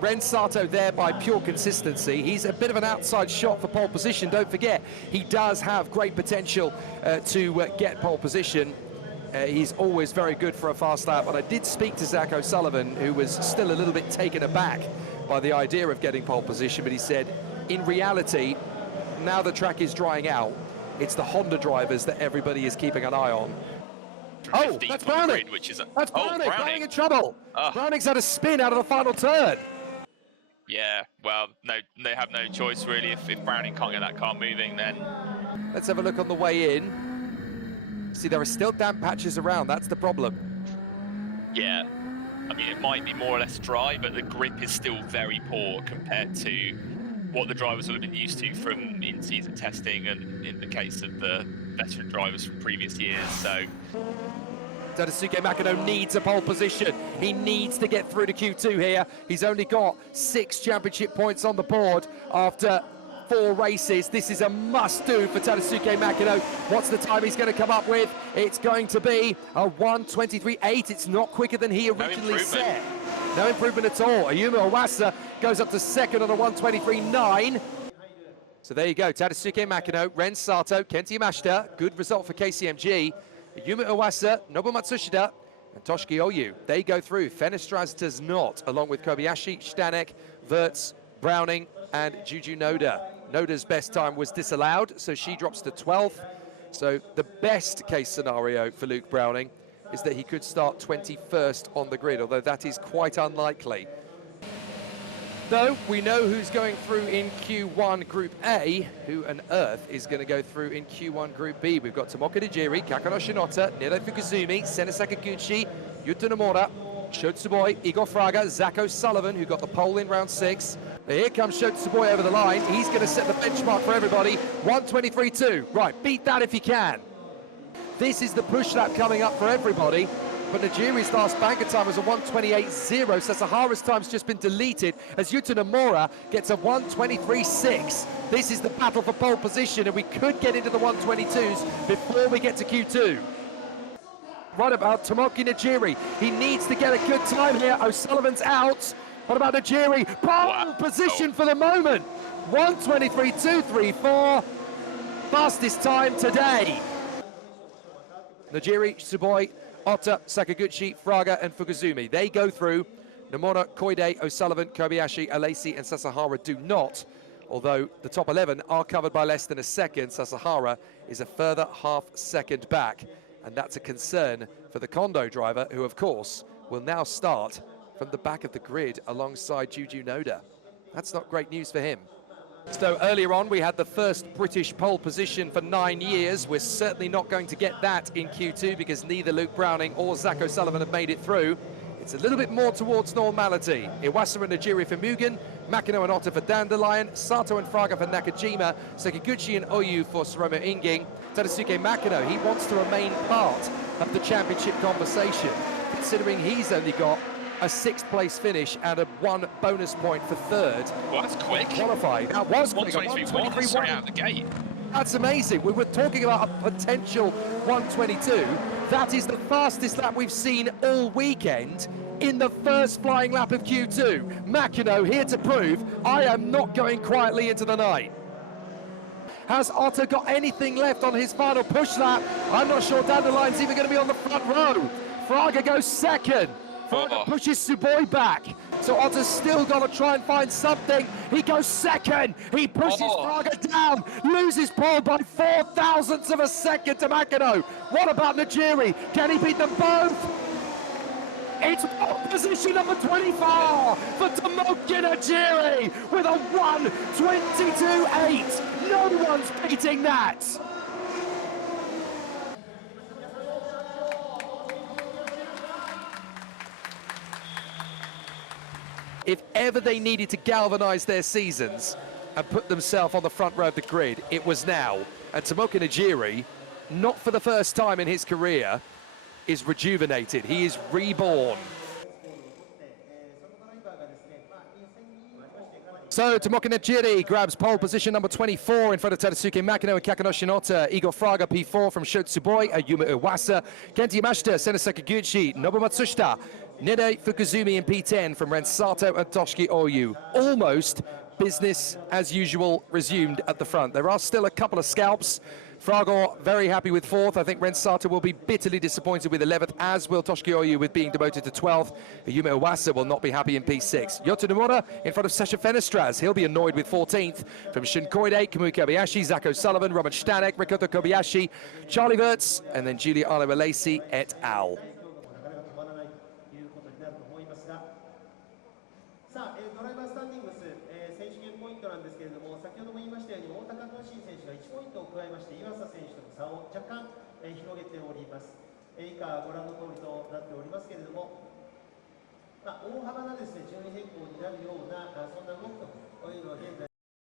Ren Sato there by pure consistency. He's a bit of an outside shot for pole position. Don't forget, he does have great potential to get pole position. He's always very good for a fast lap. But I did speak to Zach O'Sullivan, who was still a little bit taken aback by the idea of getting pole position, but he said, in reality, now the track is drying out, it's the Honda drivers that everybody is keeping an eye on. Oh, that's Browning! That's Browning! Browning in trouble! Browning's had a spin out of the final turn! Yeah, well, no, they have no choice really. If Browning can't get that car moving, then... Let's have a look on the way in. See, there are still damp patches around, that's the problem. Yeah, I mean, it might be more or less dry, but the grip is still very poor compared to what the drivers will have been used to from in-season testing and in the case of the veteran drivers from previous years, so... Tadasuke Makino needs a pole position. He needs to get through to Q2 here. He's only got 6 championship points on the board after 4 races. This is a must-do for Tadasuke Makino. What's the time he's going to come up with? It's going to be a 1:23.8. It's not quicker than he originally said. No improvement at all. Ayumu Iwasa goes up to second on a 1:23.9. So there you go, Tadasuke Makino, Ren Sato, Kenti Yamashita. Good result for KCMG. Ayumu Iwasa, Nobu Matsushita, and Toshiki Oyu. They go through. Fenestraz does not, along with Kobayashi, Stanek, Wirtz, Browning, and Juju Noda. Noda's best time was disallowed, so she drops to 12th. So the best case scenario for Luke Browning is that he could start 21st on the grid, although that is quite unlikely. Though we know who's going through in Q1 Group A, who on earth is going to go through in Q1 Group B. We've got Tomoka Nijiri, Kakano Shinota, Nero Fukuzumi, Sena Sakaguchi, Yuta Nomura, Shotsuboi, Igor Fraga, Zach O'Sullivan, who got the pole in round 6. Here comes Shotsuboi over the line. He's going to set the benchmark for everybody. 1:23.2. Right, beat that if you can. This is the push lap coming up for everybody. But Nijiri's last banker time was a 1:28.0. Sasahara's time's just been deleted as Yuta Nomura gets a 1:23.6. This is the battle for pole position, and we could get into the 1:22s before we get to Q2. Right about Tomoki Nijiri. He needs to get a good time here. O'Sullivan's out. What about Nijiri? Pole position for the moment. 1:23.234. Fastest time today. Nijiri, Tsuboi, Ota, Sakaguchi, Fraga, and Fukuzumi. They go through. Nomura, Koide, O'Sullivan, Kobayashi, Alesi, and Sasahara do not. Although the top 11 are covered by less than a second, Sasahara is a further half second back. And that's a concern for the Kondo driver, who, of course, will now start from the back of the grid alongside Juju Noda. That's not great news for him. So earlier on, we had the first British pole position for 9 years. We're certainly not going to get that in Q2 because neither Luke Browning or Zach O'Sullivan have made it through. It's a little bit more towards normality. Iwasa and Nijiri for Mugen, Makino and Ota for Dandelion, Sato and Fraga for Nakajima, Sakaguchi and Oyu for Soromo Inging. Tadasuke Makino, he wants to remain part of the championship conversation, considering he's only got a 6th place finish and a 1 bonus point for 3rd. Well, that's quick. Qualified. That was quick. 1:23.1 straight out of the gate. That's amazing. We were talking about a potential 1:22. That is the fastest lap we've seen all weekend in the first flying lap of Q2. Makino here to prove I am not going quietly into the night. Has Otto got anything left on his final push lap? I'm not sure Dandelion's even going to be on the front row. Fraga goes second. Fraga pushes Tsuboi back. So Otto's still got to try and find something. He goes second. He pushes Fraga down. Loses pole by 4 thousandths of a second to Makino. What about Nijiri? Can he beat them both? It's position number 24 for Tomoki Nijiri with a 1:22.8. No one's beating that. If ever they needed to galvanize their seasons and put themselves on the front row of the grid, it was now. And Tomoki Nijiri, not for the first time in his career, is rejuvenated. He is reborn. So Tomoki Nijiri grabs pole position number 24 in front of Tadasuke Makino and Kakano Shinota. Igor Fraga P4 from Shotsuboi, Ayumu Iwasa, Kenti Yamashita, Sena Sakaguchi, Nobu Matsushita, Nide Fukuzumi in P10 from Rensato and Toshiki Oyu. Almost business as usual resumed at the front. There are still a couple of scalps. Fragor very happy with 4th. I think Rensato will be bitterly disappointed with 11th, as will Toshiki Oyu with being demoted to 12th. Yume Owasa will not be happy in P6. Yoto Nomura in front of Sasha Fenestraz. He'll be annoyed with 14th. From Shun Koide, Kamui Kobayashi, Zach O'Sullivan, Robert Stanek, Rikoto Kobayashi, Charlie Wirtz, and then Giuliano Alesi et al. さあ、ドライバースタンディングス、選手権ポイントなんですけれども、先ほども言いましたように大高俊選手が1ポイントを加えまして岩佐選手との差を若干、広げております。以下ご覧の通りとなっておりますけれども、大幅なですね順位変更になるようなそんな動きというのは現在